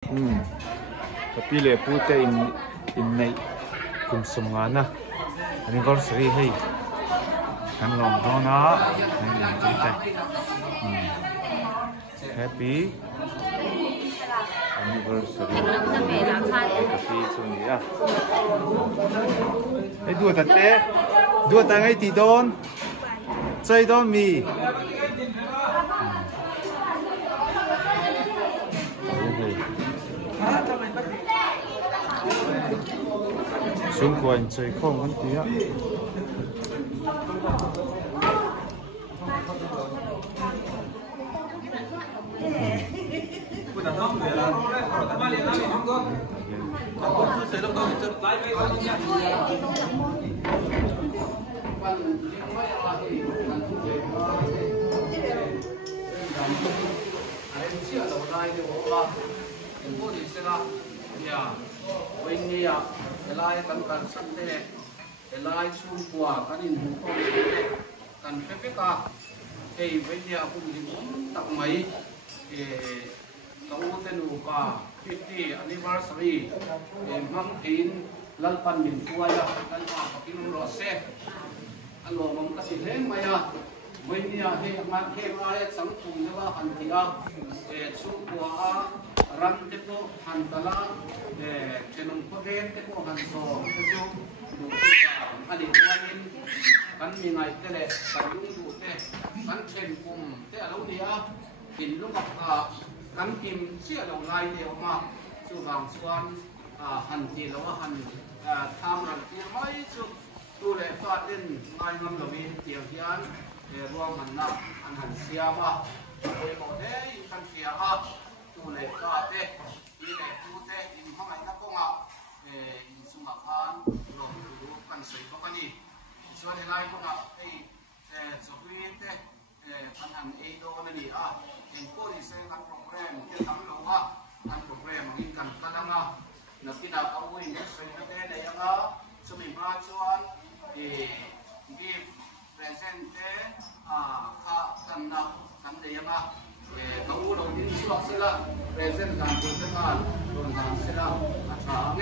tapi le pute in nei kum sumngana anniversary hei kan long dona nei jite happy anniversary tapi chuni ya ei dua ta ngai ti don chơi don mi xung quanh chơi không vấn tí ạ. Ini ya, elai kan sate, elai sumpua kan ini kan PPK, ini aku mungkin tak mai, tahu tenuka 50 anniversary, mungkin lalpan min tua ya, kan pakai rose, alo mungkin sih maya, ini ya mak ayat sangkum juga hantia, sumpua ram teko hantala kenong pagen teko hanto teko ali wanin kan mingai tele kan dung te kan chen kum te alo dia in lu ka kan kim sia lo lai de ma chu bang suan han ti lo han tham ran ti mai chu tu le fa din ngai ngam lo mi tiang hian ruang han na an han sia ba oi mo de kan sia ha tu le ka te ni le tu te in hang ai na ko nga in sung ha khan lo du kan sei ko kani so le lai ko nga ei so ri te kan han ei do na ni en ko ri se kan program ke tam lo wa kan program in kan kalanga na pina ka ui ne se na te le ya so mi ma chuan give present te ka kan na kan de ya kamu dong ini suak sila present dan bukan dong dan sila macam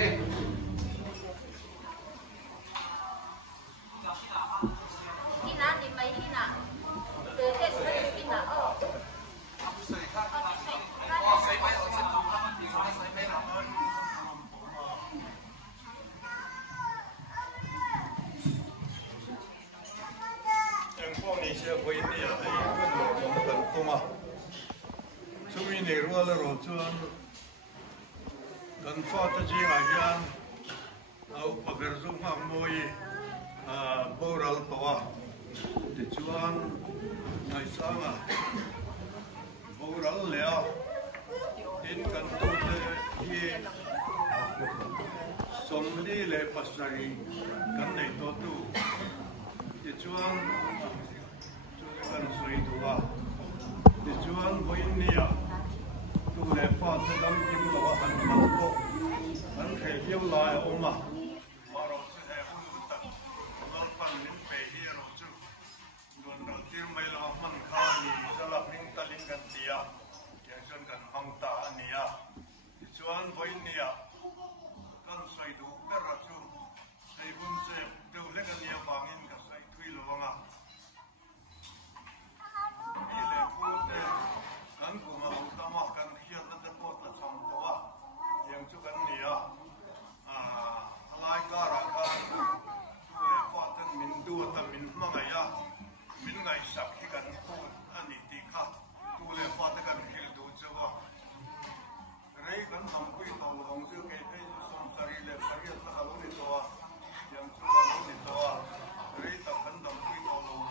Hina di mai hina, terus hina oh. Aku saya mai saya mai. Yang kau ni siapa ini ya? Ini kan kau Sumi ni ruala rotuan kan fata jing agian au pagerzung hamoi boral tawa dicuan naisanga boral lea in kan tote hi somli le pasari kan nei totu dicuan kan sui tuwa dicuan boin nia tu le fa tu dam kim lo wa han ma ko an khe piu lai oma ma ro se he hu ta lo pan min pe hi ro chu don ro tir mai lo man kha ni sala ning ta ling kan tia yang jon kan hang ta ania dicuan boin nia kan soi du ber ra chu sei bum che tu le kan nia bangin ka sai thui lo nga kan kuma utama kan hian na te pot la cham towa yang chu kan nia alai ka ra ka le patan min du ta min mangaya min ngai sak hi kan pu ani ti kha tu le patan kan hil du chawa rei kan nam pui to long chu ke pe som sari le sari ta alo ni towa yang chu kan ni towa rei ta kan nam pui to long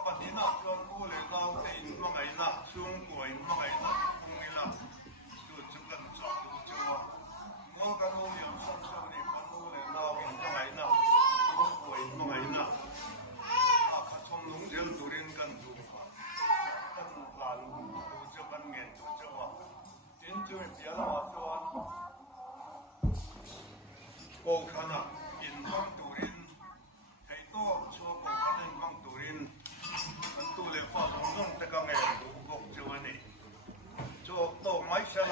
Patina chuan ku le lau te in mangai na chung kuai mangai na ngila tu chukan chok tu chuwa ngong kan lo yam sam sam ni kan lo le lau in mangai na chung kuai mangai na ka chong lung jel turin kan du kan la lu tu chukan ngen tu chuwa tin chu mi pia la chuan ko khana in mang turin thei to chuwa ko khana in mang turin tu le fa long te ka nge du bok chu ani cho to mai sa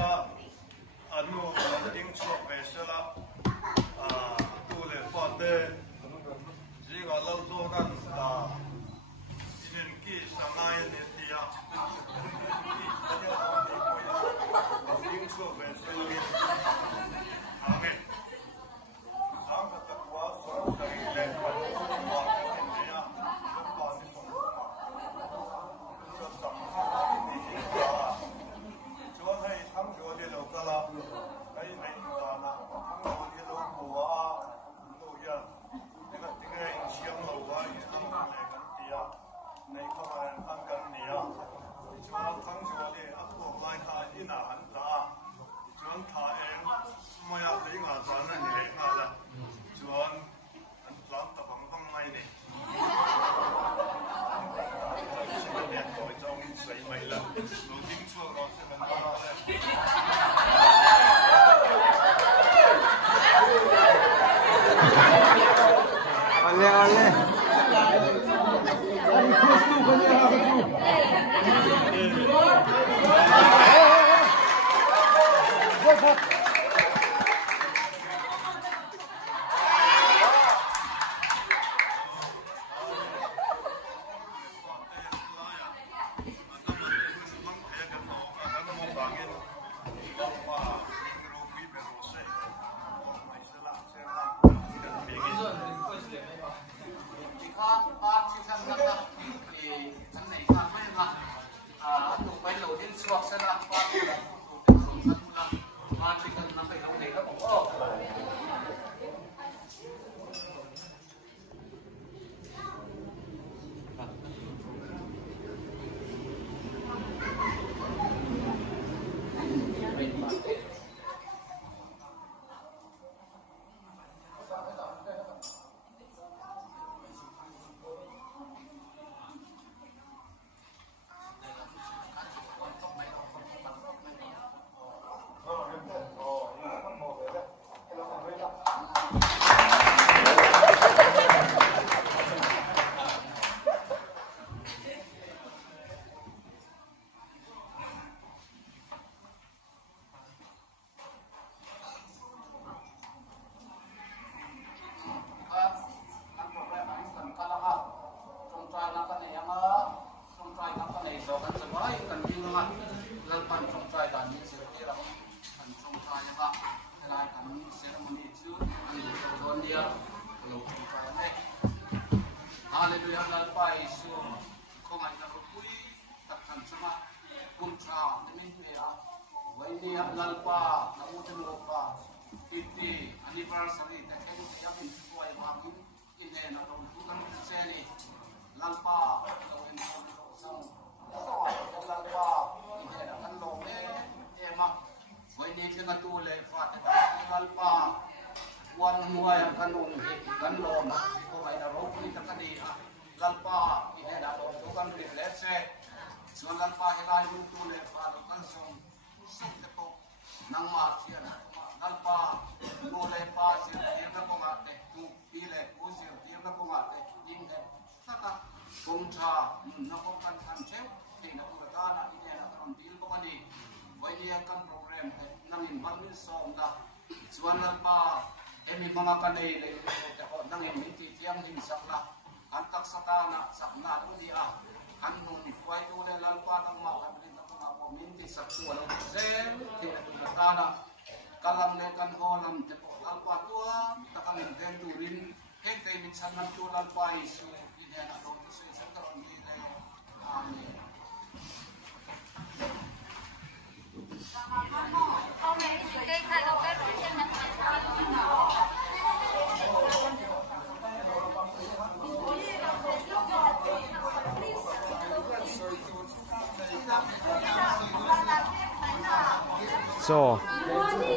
Hallelujah, lalpai su kongai na pui takkan sama kuntra demi dia. Waini lalpa na utan lopa iti anniversary ta kai ya bin suai makin ine na don tukan seni lalpa lo in sang lalpa ine na kan lo me ema waini tena tu le fa lalpa wan nuai kanung kan lo na ko mai na ro ni ta kani a lalpa ine na lo to kan ri le se so lalpa helai mu tu le fa lo kan song suk te ko nang ma sia na lalpa no le pa sia ti na ko ma te tu pi le ku sia ti na ko ma te ing de ta ta kong cha na ko kan kan che ti na ko ta na ine na kan bil ko ani vai ni kan program te nang in bang ni song da chuan lalpa emi mama kanei le te ho nang in ti tiang him sak la kan tak satana sakna tu dia kan nun kwai tu le lalpa tang ma kan rin tang ma bo min ti sak tu lo zel ti tu satana kalam le kan ho lam te po lalpa tua ta kan in den tu rin he te min san nam tu lalpa isu ine na lo tu se san ka ron ni le amen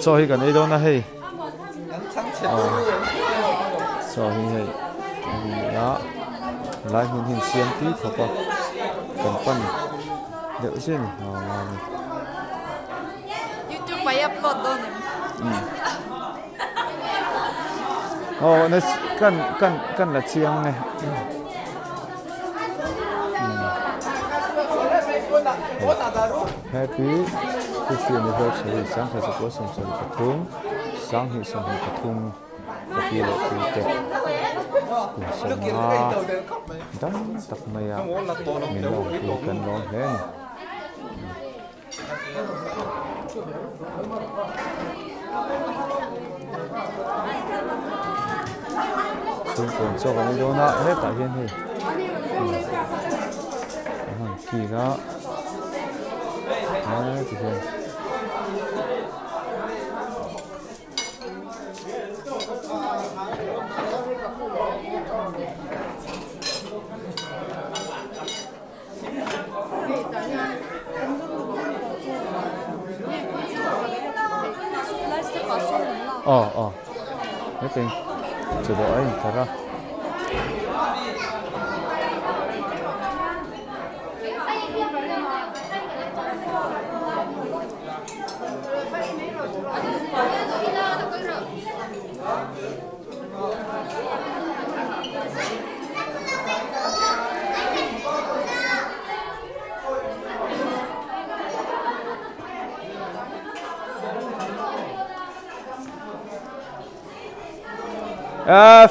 cho hi kan ei do na hei cho hi hei ya lai hin siam ti thapa kan pan deu sin YouTube bay upload do ne na kan la chiang ne happy 50th anniversary sang ha sa ko sam sa pathum sang hi pathum kapi le tu te sa ma dan tak maya min lo kan lo hen Chúng còn cho cái đó nọ hết tại hiện thì kỳ đó thì hiện nhất định chờ đợi anh thật ra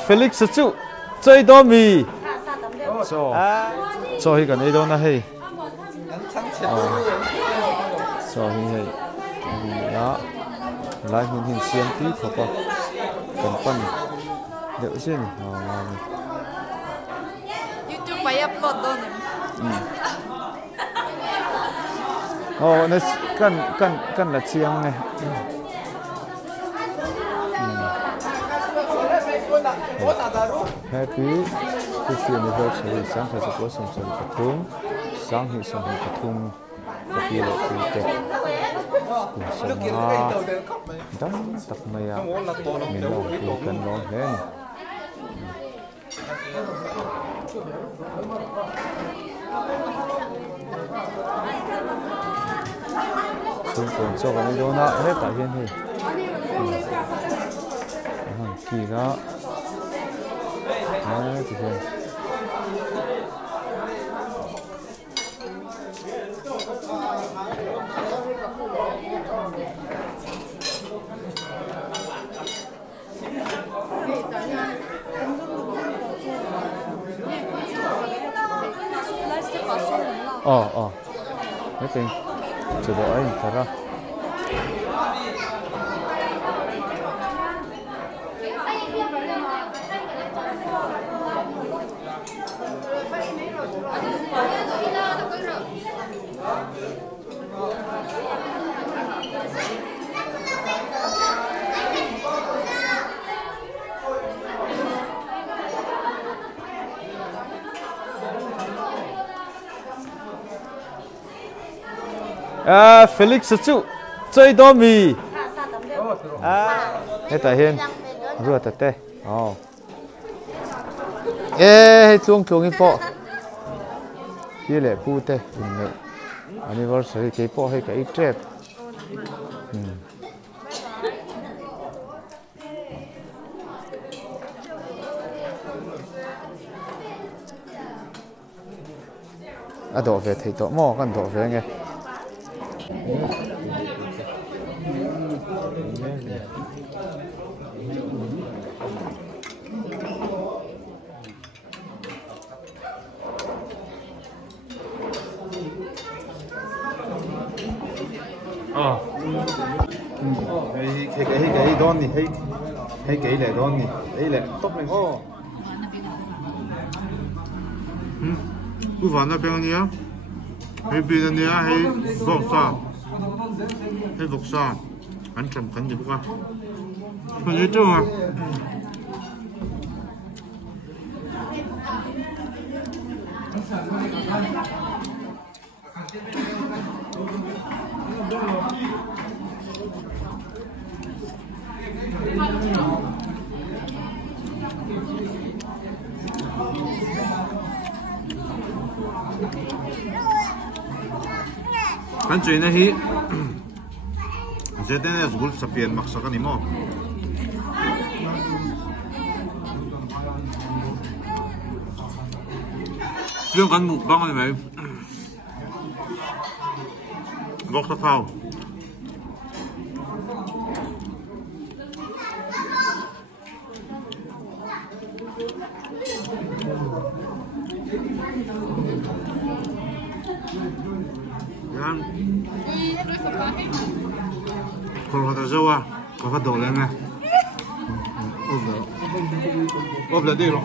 Felix chú chơi đó mì cho hi cái này đó na hay cho hi hay đó lại hình xiên tí thật quá cần phân đỡ chứ YouTube phải upload đó nó cần là chiang này Happy 50th anniversary sang khai sắc sông sông Pathum sang hi sông Pathum bagi le kuite sama dan tak maya melo kan lo hen chúng còn cho cái đó nọ hết tại hiện thì kỳ đó thì hiện nhất định chờ đợi anh thật ra Felix chú chơi đó mì hết tại hiện vừa thật tê chuông cái bộ kia lệ pu tê anniversary cái bộ hay cái trip đổ về thì tổ mò cần đổ về nghe cái đòn này hay cái này đòn này đây là tóc này cứ vào nó bên này á hay bên này á hay vọc sa anh chậm cắn gì không còn nhớ chưa à kan chuyện này hi ZNS group sapian maksakan imo yung kan mukbang ni may gok sa phao yan Còn có dâu à, có phát đồ lên nè. Ốp là đi rồi.